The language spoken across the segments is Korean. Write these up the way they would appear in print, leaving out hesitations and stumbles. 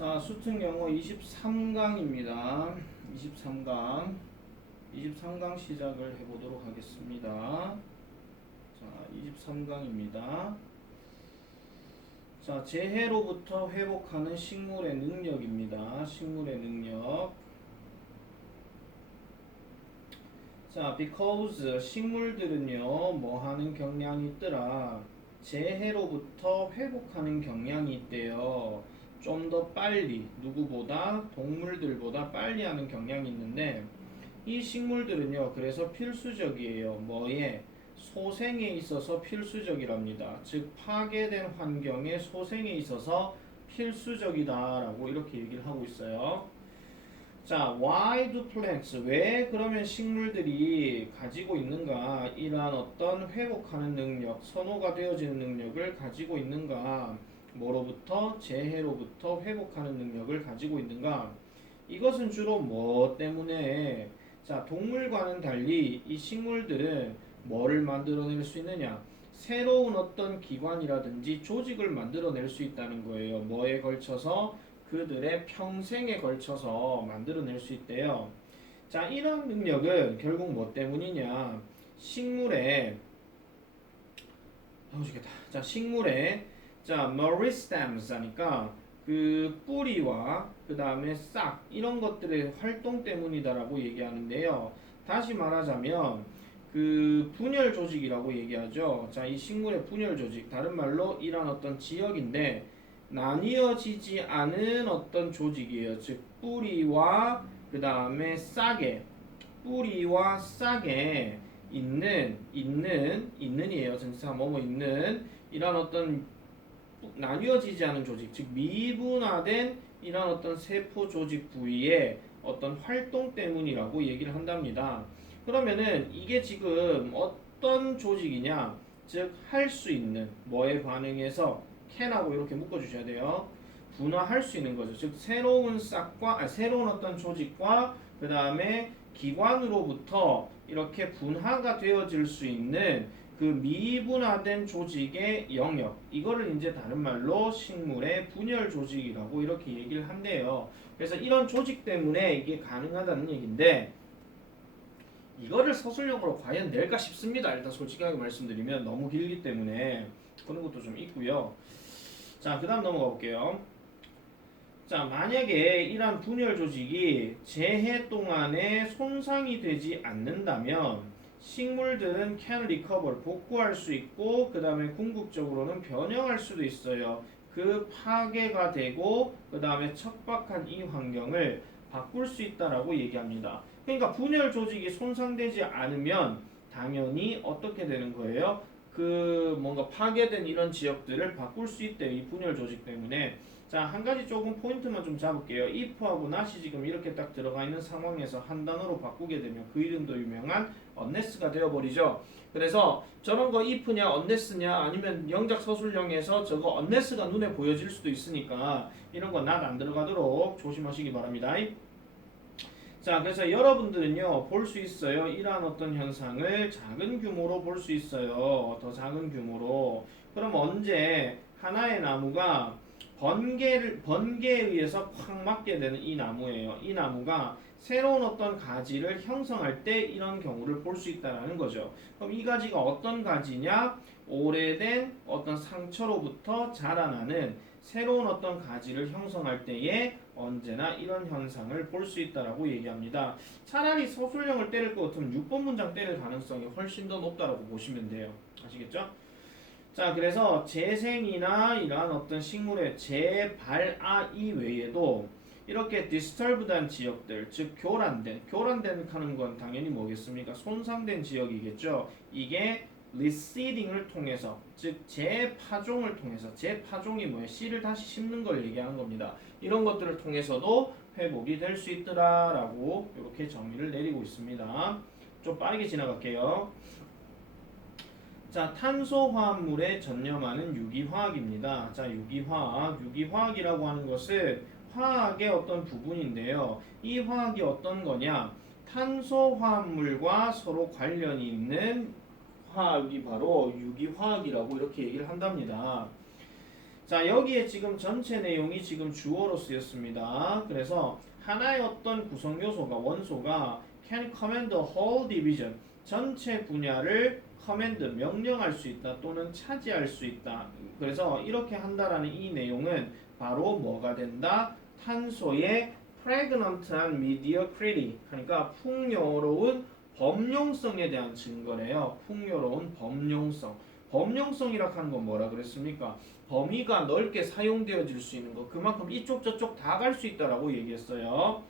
자, 수특 영어 23강입니다. 23강. 23강 시작을 해보도록 하겠습니다. 자, 23강입니다. 자, 재해로부터 회복하는 식물의 능력입니다. 식물의 능력. 자, because 식물들은요, 뭐 하는 경향이 있더라. 재해로부터 회복하는 경향이 있대요. 좀 더 빨리, 누구보다, 동물들보다 빨리 하는 경향이 있는데, 이 식물들은요, 그래서 필수적이에요. 뭐에? 소생에 있어서 필수적이랍니다. 즉, 파괴된 환경의 소생에 있어서 필수적이다라고 이렇게 얘기를 하고 있어요. 자, why do plants? 왜 그러면 식물들이 가지고 있는가? 이러한 어떤 회복하는 능력, 선호가 되어지는 능력을 가지고 있는가? 뭐로부터? 재해로부터 회복하는 능력을 가지고 있는가? 이것은 주로 뭐 때문에? 자, 동물과는 달리 이 식물들은 뭐를 만들어낼 수 있느냐? 새로운 어떤 기관이라든지 조직을 만들어낼 수 있다는 거예요. 뭐에 걸쳐서? 그들의 평생에 걸쳐서 만들어낼 수 있대요. 자, 이런 능력은 결국 뭐 때문이냐? 식물의 자, 식물의 merisstems 하니까 그 뿌리와 그 다음에 싹 이런 것들의 활동 때문이다라고 얘기하는데요. 다시 말하자면 그 분열 조직이라고 얘기하죠. 자, 이 식물의 분열 조직, 다른 말로 이런 어떤 지역인데 나뉘어지지 않은 어떤 조직이에요. 즉 뿌리와 그 다음에 싹에 뿌리와 싹에 있는이에요. 전치사 뭐뭐 있는 이런 어떤 나뉘어지지 않은 조직, 즉 미분화된 이런 어떤 세포 조직 부위의 어떤 활동 때문이라고 얘기를 한답니다. 그러면은 이게 지금 어떤 조직이냐? 즉 할 수 있는 뭐에 반응해서 can하고 이렇게 묶어주셔야 돼요. 분화할 수 있는 거죠. 즉 새로운 싹과 새로운 어떤 조직과 그 다음에 기관으로부터 이렇게 분화가 되어질 수 있는 그 미분화된 조직의 영역, 이거를 이제 다른 말로 식물의 분열 조직이라고 이렇게 얘기를 한대요. 그래서 이런 조직 때문에 이게 가능하다는 얘기인데 이거를 서술형으로 과연 낼까 싶습니다. 일단 솔직하게 말씀드리면 너무 길기 때문에 그런 것도 좀 있고요. 자, 그 다음 넘어가 볼게요. 자, 만약에 이러한 분열 조직이 재해 동안에 손상이 되지 않는다면 식물들은 can recover, 복구할 수 있고 그 다음에 궁극적으로는 변형할 수도 있어요. 그 파괴가 되고 그 다음에 척박한 이 환경을 바꿀 수 있다라고 얘기합니다. 그러니까 분열 조직이 손상되지 않으면 당연히 어떻게 되는 거예요? 그 뭔가 파괴된 이런 지역들을 바꿀 수 있대요. 이 분열 조직 때문에. 자, 한 가지 조금 포인트만 좀 잡을게요. if하고 not이 지금 이렇게 딱 들어가 있는 상황에서 한 단어로 바꾸게 되면 그 이름도 유명한 unless가 되어버리죠. 그래서 저런 거 if냐 unless냐 아니면 영작 서술형에서 저거 unless가 눈에 보여질 수도 있으니까 이런 거 not 안 들어가도록 조심하시기 바랍니다. 자, 그래서 여러분들은요 볼 수 있어요. 이러한 어떤 현상을 작은 규모로 볼 수 있어요. 더 작은 규모로. 그럼 언제 하나의 나무가 번개에 의해서 콱 맞게 되는 이 나무예요. 이 나무가 새로운 어떤 가지를 형성할 때 이런 경우를 볼 수 있다는 거죠. 그럼 이 가지가 어떤 가지냐? 오래된 어떤 상처로부터 자라나는 새로운 어떤 가지를 형성할 때에 언제나 이런 현상을 볼 수 있다라고 얘기합니다. 차라리 서술형을 때릴 것 같으면 6번 문장 때릴 가능성이 훨씬 더 높다라고 보시면 돼요. 아시겠죠? 자, 그래서 재생이나 이러한 어떤 식물의 재발아 이외에도 이렇게 disturbed한 지역들, 즉 교란된 하는 건 당연히 뭐겠습니까? 손상된 지역이겠죠. 이게 reseeding을 통해서, 즉 재파종을 통해서, 재파종이 뭐예요? 씨를 다시 심는 걸 얘기하는 겁니다. 이런 것들을 통해서도 회복이 될 수 있더라라고 이렇게 정의를 내리고 있습니다. 좀 빠르게 지나갈게요. 자, 탄소화합물에 전념하는 유기화학입니다. 자, 유기화학이라고 하는 것은 화학의 어떤 부분인데요. 이 화학이 어떤 거냐? 탄소화합물과 서로 관련이 있는 화학이 바로 유기화학이라고 이렇게 얘기를 한답니다. 자, 여기에 지금 전체 내용이 지금 주어로 쓰였습니다. 그래서 하나의 어떤 구성 요소가 원소가 can command the whole division 전체 분야를 command 명령할 수 있다 또는 차지할 수 있다. 그래서 이렇게 한다라는 이 내용은 바로 뭐가 된다? 탄소의 pregnant한 mediocrity 그러니까 풍요로운 범용성에 대한 증거래요. 풍요로운 범용성. 범용성이라 하는 건 뭐라 그랬습니까? 범위가 넓게 사용되어질 수 있는 거. 그만큼 이쪽 저쪽 다 갈 수 있다라고 얘기했어요.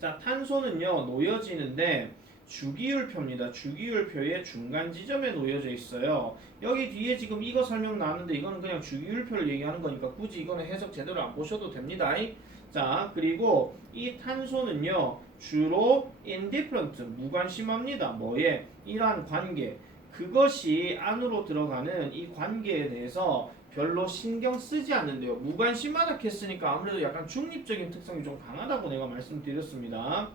자, 탄소는요 놓여지는데 주기율표입니다. 주기율표의 중간 지점에 놓여져 있어요. 여기 뒤에 지금 이거 설명 나왔는데 이거는 그냥 주기율표를 얘기하는 거니까 굳이 이거는 해석 제대로 안 보셔도 됩니다. 자, 그리고 이 탄소는요 주로 indifferent 무관심합니다. 뭐에? 이러한 관계 그것이 안으로 들어가는 이 관계에 대해서 별로 신경 쓰지 않는데요. 무관심하다 했으니까 아무래도 약간 중립적인 특성이 좀 강하다고 내가 말씀드렸습니다.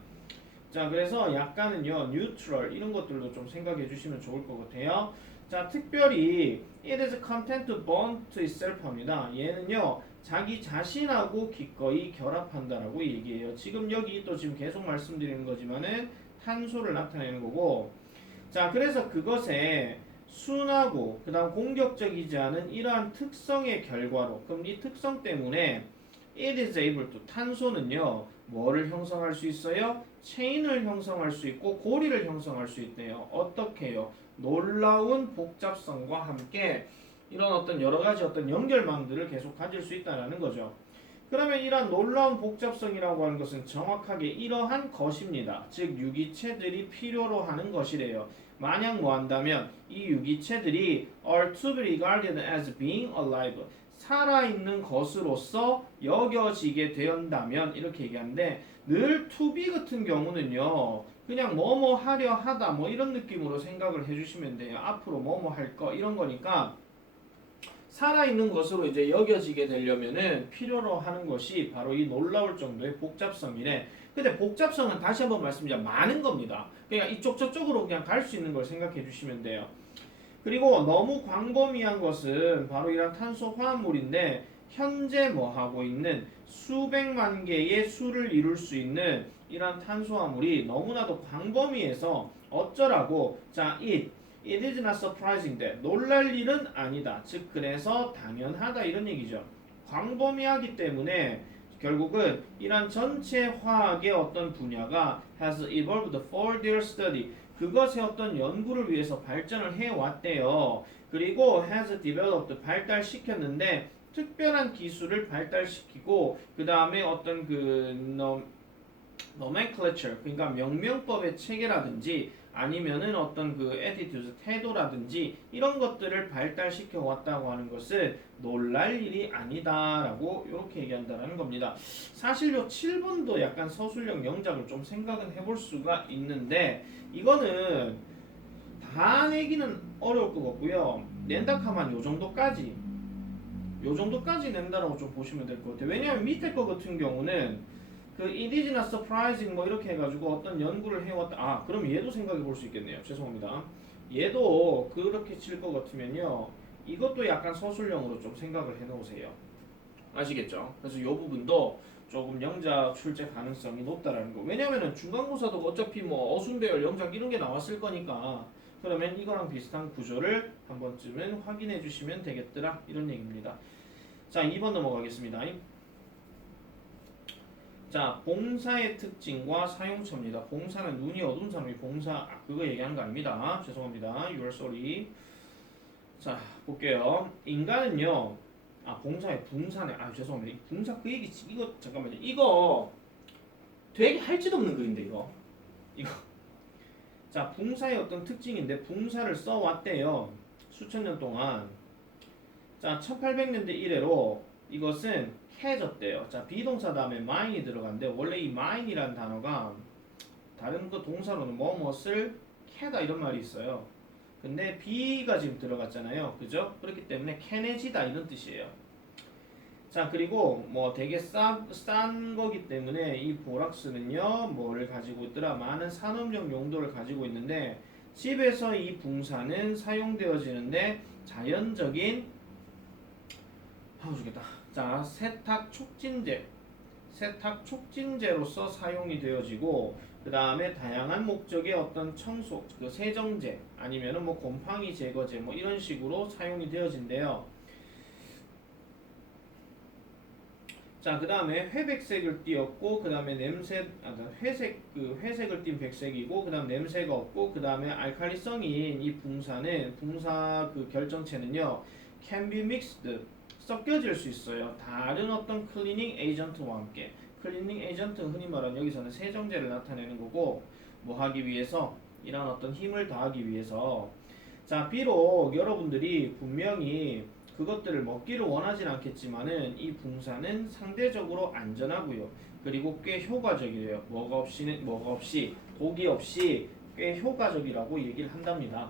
자, 그래서 약간은요 neutral 이런 것들도 좀 생각해 주시면 좋을 것 같아요. 자, 특별히 it is content bound to itself 합니다. 얘는요 자기 자신하고 기꺼이 결합한다라고 얘기해요. 지금 여기 또 지금 계속 말씀드리는 거지만은 탄소를 나타내는 거고, 자, 그래서 그것에 순하고 그 다음 공격적이지 않은 이러한 특성의 결과로, 그럼 이 특성 때문에 it is able to 탄소는요 뭐를 형성할 수 있어요? 체인을 형성할 수 있고 고리를 형성할 수 있대요. 어떻게 해요? 놀라운 복잡성과 함께 이런 어떤 여러 가지 어떤 연결망들을 계속 가질 수 있다는 거죠. 그러면 이러한 놀라운 복잡성이라고 하는 것은 정확하게 이러한 것입니다. 즉 유기체들이 필요로 하는 것이래요. 만약 뭐 한다면 이 유기체들이 are to be regarded as being alive 살아있는 것으로서 여겨지게 되었다면 이렇게 얘기하는데, 늘 to be 같은 경우는요 그냥 뭐뭐 하려 하다 뭐 이런 느낌으로 생각을 해주시면 돼요. 앞으로 뭐뭐 할 거 이런 거니까 살아있는 것으로 이제 여겨지게 되려면은 필요로 하는 것이 바로 이 놀라울 정도의 복잡성이래. 근데 복잡성은 다시 한번 말씀드리면 많은 겁니다. 그러니까 이쪽 저쪽으로 그냥 갈 수 있는 걸 생각해 주시면 돼요. 그리고 너무 광범위한 것은 바로 이런 탄소 화합물인데 현재 뭐 하고 있는 수백만 개의 수를 이룰 수 있는 이런 탄소화물이 너무나도 광범위해서 어쩌라고 자 it is not surprising that 놀랄 일은 아니다. 즉 그래서 당연하다 이런 얘기죠. 광범위하기 때문에 결국은 이런 전체 화학의 어떤 분야가 has evolved for their study 그것의 어떤 연구를 위해서 발전을 해왔대요. 그리고 has developed 발달시켰는데 특별한 기술을 발달시키고 그 다음에 어떤 그 nomenclature 그러니까 명명법의 체계라든지 아니면은 어떤 그 attitude 태도라든지 이런 것들을 발달시켜 왔다고 하는 것은 놀랄 일이 아니다라고 이렇게 얘기한다는 겁니다. 사실 요 7번도 약간 서술형 영작을 좀 생각은 해볼 수가 있는데 이거는 다 내기는 어려울 것 같고요. 낸다 하면 요 정도까지 낸다라고 좀 보시면 될 것 같아요. 왜냐하면 밑에 거 같은 경우는 그 it is not surprising 뭐 이렇게 해가지고 어떤 연구를 해왔다. 아, 그럼 얘도 생각해 볼 수 있겠네요. 죄송합니다. 얘도 그렇게 칠 것 같으면요. 이것도 약간 서술형으로 좀 생각을 해 놓으세요. 아시겠죠? 그래서 이 부분도 조금 영작 출제 가능성이 높다라는 거. 왜냐면은 중간고사도 어차피 뭐 어순배열 영작 이런 게 나왔을 거니까 그러면 이거랑 비슷한 구조를 한 번쯤은 확인해 주시면 되겠더라 이런 얘기입니다. 자, 2번 넘어가겠습니다. 자, 봉사의 특징과 사용처입니다. 봉사는 눈이 어두운 사람이 봉사 그거 얘기하는 거 아닙니다. 죄송합니다. You are sorry. 자, 볼게요. 인간은요. 아, 봉사의 붕사네. 아, 죄송합니다. 붕사 그 얘기 이거 잠깐만요. 이거 되게 할지도 없는 글인데 이거. 자, 붕사의 어떤 특징인데 붕사를 써왔대요. 수천 년 동안. 자, 1800년대 이래로 이것은 캐졌대요. 자, 비동사 다음에 mine이 들어간데 원래 이 mine이라는 단어가 다른 그 동사로는 무엇을 캐다 이런 말이 있어요. 근데 be가 지금 들어갔잖아요. 그죠? 그렇기 때문에 캐내지다 이런 뜻이에요. 자, 그리고 뭐 되게 싼 거기 때문에 이 보락스는요 뭐를 가지고 있더라? 많은 산업용 용도를 가지고 있는데 집에서 이 붕사는 사용되어지는데 자연적인 주겠다. 자, 세탁 촉진제로서 사용이 되어지고 그 다음에 다양한 목적의 어떤 청소, 그 세정제 아니면은 뭐 곰팡이 제거제 뭐 이런 식으로 사용이 되어진대요. 자, 그 다음에 회백색을 띄었고, 그 다음에 회색을 띈 백색이고, 그 다음 냄새가 없고, 그 다음에 알칼리성인 이 붕사 그 결정체는요, can be mixed, 섞여질 수 있어요. 다른 어떤 클리닝 에이전트와 함께. 클리닝 에이전트 흔히 말하는 여기서는 세정제를 나타내는 거고, 뭐 하기 위해서, 이런 어떤 힘을 다하기 위해서. 자, 비록 여러분들이 분명히 그것들을 먹기를 원하진 않겠지만은 이 붕사는 상대적으로 안전하고요. 그리고 꽤 효과적이에요. 뭐가 없이 독이 없이 꽤 효과적이라고 얘기를 한답니다.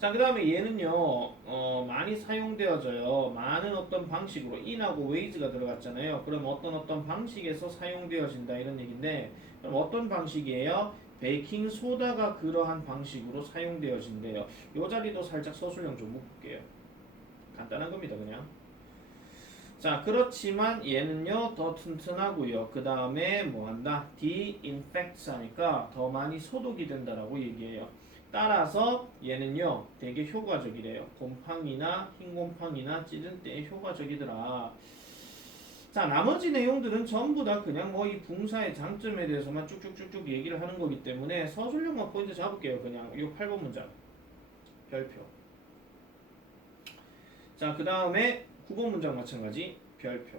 자, 그 다음에 얘는요, 많이 사용되어져요. 많은 어떤 방식으로 in하고 ways가 들어갔잖아요. 그럼 어떤 방식에서 사용되어진다 이런 얘기인데, 그럼 어떤 방식이에요? 베이킹 소다가 그러한 방식으로 사용되어진대요. 요 자리도 살짝 서술형 좀 묶을게요. 간단한 겁니다, 그냥. 자, 그렇지만 얘는요 더 튼튼하고요. 그 다음에 뭐한다? de-infects 하니까 더 많이 소독이 된다라고 얘기해요. 따라서 얘는요 되게 효과적이래요. 곰팡이나 흰곰팡이나 찌든 때에 효과적이더라. 자, 나머지 내용들은 전부 다 그냥 뭐 이 붕사의 장점에 대해서만 쭉쭉쭉쭉 얘기를 하는 거기 때문에 서술형만 포인트 잡을게요. 그냥 이 8번 문장 별표. 자, 그 다음에 9번 문장 마찬가지 별표.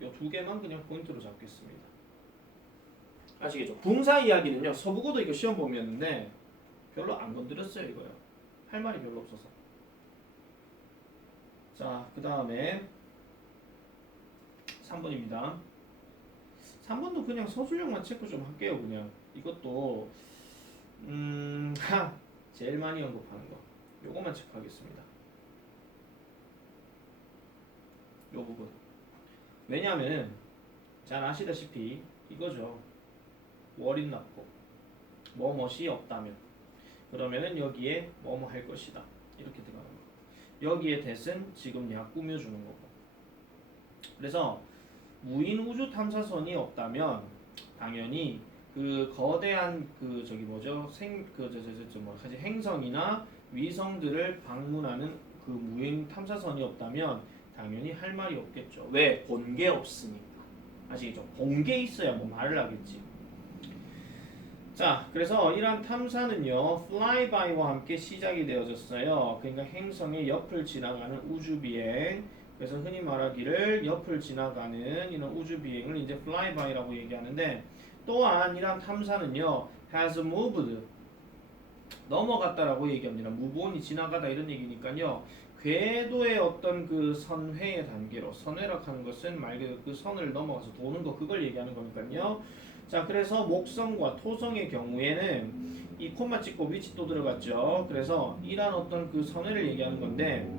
요 두 개만 그냥 포인트로 잡겠습니다. 아시겠죠? 붕사 이야기는요 서부고도 이거 시험 범위였는데 별로 안 건드렸어요. 이거요. 할 말이 별로 없어서. 자, 그 다음에 3번입니다. 3번도 그냥 서술형만 체크 좀 할게요. 그냥 이것도 제일 많이 언급하는 거 요거만 체크하겠습니다. 요 부분. 왜냐하면 잘 아시다시피 이거죠. 월인 낳고 뭐뭇이 없다면 그러면은 여기에 뭐뭐 할 것이다 이렇게 들어가는 거. 여기에 대신 지금 약 꾸며주는 거고. 그래서 무인 우주 탐사선이 없다면 당연히 그 거대한 그 저기 뭐죠 행성이나 위성들을 방문하는 그 무인 탐사선이 없다면 당연히 할 말이 없겠죠. 왜? 본 게 없으니까. 아시겠죠? 본 게 있어야 뭐 말을 하겠지. 자, 그래서 이러한 탐사는요 flyby와 함께 시작이 되어졌어요. 그러니까 행성의 옆을 지나가는 우주비행. 그래서 흔히 말하기를 옆을 지나가는 이런 우주비행을 이제 flyby라고 얘기하는데, 또한 이러한 탐사는요 has moved, 넘어갔다라고 얘기합니다. move on이 지나가다 이런 얘기니까요. 궤도의 어떤 그 선회의 단계로, 선회라고 하는 것은 말 그대로 그 선을 넘어가서 도는 거, 그걸 얘기하는 거니까요. 자, 그래서 목성과 토성의 경우에는 이 콤마 찍고 위치 또 들어갔죠. 그래서 이러한 어떤 그 선회를 얘기하는 건데,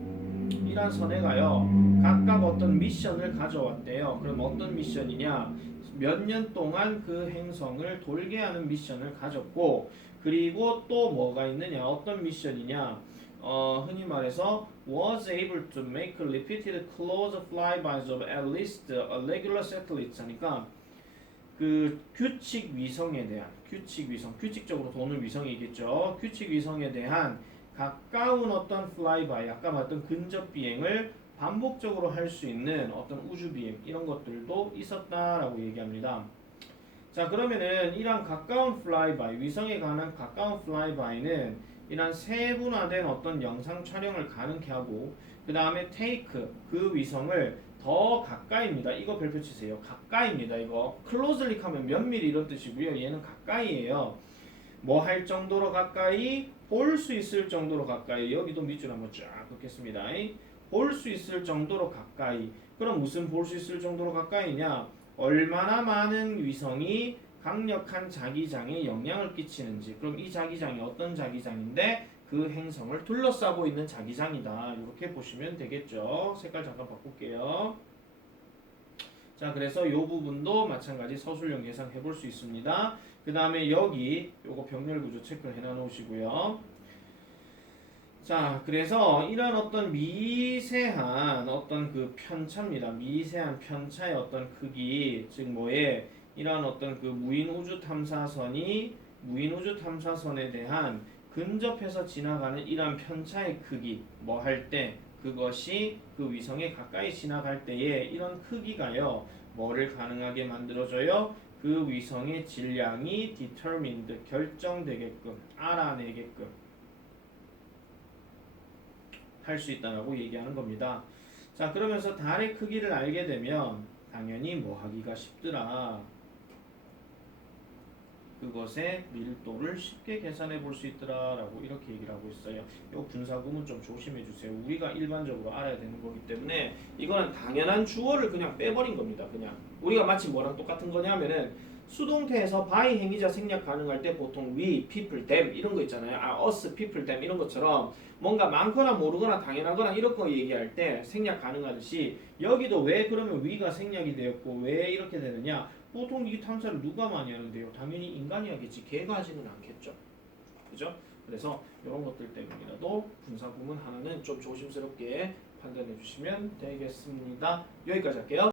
이러한 선회가요 각각 어떤 미션을 가져왔대요. 그럼 어떤 미션이냐? 몇 년 동안 그 행성을 돌게 하는 미션을 가졌고, 그리고 또 뭐가 있느냐? 어떤 미션이냐? 흔히 말해서 was able to make repeated close flybys of at least a regular satellite 하니까 그 규칙 위성에 대한 규칙적으로 도는 위성이겠죠. 규칙 위성에 대한 가까운 어떤 플라이바이, 아까 말했던 근접 비행을 반복적으로 할 수 있는 어떤 우주 비행 이런 것들도 있었다라고 얘기합니다. 자, 그러면은 이런 가까운 플라이바이, 위성에 관한 가까운 플라이바이는 이런 세분화된 어떤 영상 촬영을 가능케 하고, 그 다음에 테이크, 그 위성을 더 가까이입니다. 이거 별표 치세요. 가까이입니다. 이거 closely 하면 몇 미리 이런 뜻이고요. 얘는 가까이예요. 뭐 할 정도로 가까이, 볼 수 있을 정도로 가까이. 여기도 밑줄 한번 쫙 긋겠습니다. 볼 수 있을 정도로 가까이. 그럼 무슨 볼 수 있을 정도로 가까이냐? 얼마나 많은 위성이 강력한 자기장에 영향을 끼치는지. 그럼 이 자기장이 어떤 자기장인데 그 행성을 둘러싸고 있는 자기장이다. 이렇게 보시면 되겠죠. 색깔 잠깐 바꿀게요. 자, 그래서 이 부분도 마찬가지 서술형 예상해 볼 수 있습니다. 그 다음에 여기 요거 병렬 구조 체크를 해놔 놓으시고요. 자, 그래서 이런 어떤 미세한 어떤 그 편차입니다. 미세한 편차의 어떤 크기, 즉 뭐에 이런 어떤 그 무인 우주 탐사선에 대한 근접해서 지나가는 이러한 편차의 크기, 뭐 할 때 그것이 그 위성에 가까이 지나갈 때에 이런 크기가요, 뭐를 가능하게 만들어줘요? 그 위성의 질량이 determined, 결정되게끔, 알아내게끔 할 수 있다라고 얘기하는 겁니다. 자, 그러면서 달의 크기를 알게 되면 당연히 뭐 하기가 쉽더라. 그것의 밀도를 쉽게 계산해 볼 수 있더라라고 이렇게 얘기를 하고 있어요. 이 분사구문 좀 조심해 주세요. 우리가 일반적으로 알아야 되는 거기 때문에 이거는 당연한 주어를 그냥 빼버린 겁니다. 그냥 우리가 마치 뭐랑 똑같은 거냐면은 수동태에서 by 행위자 생략 가능할 때 보통 we, people, them 이런 거 있잖아요. us, people, them 이런 것처럼 뭔가 많거나 모르거나 당연하거나 이런 거 얘기할 때 생략 가능하듯이 여기도 왜 그러면 we가 생략이 되었고 왜 이렇게 되느냐? 보통 이 탐사를 누가 많이 하는데요? 당연히 인간이 하겠지. 개가 하지는 않겠죠. 그죠? 그래서 이런 것들 때문이라도 분사 구문 하나는 좀 조심스럽게 판단해 주시면 되겠습니다. 여기까지 할게요.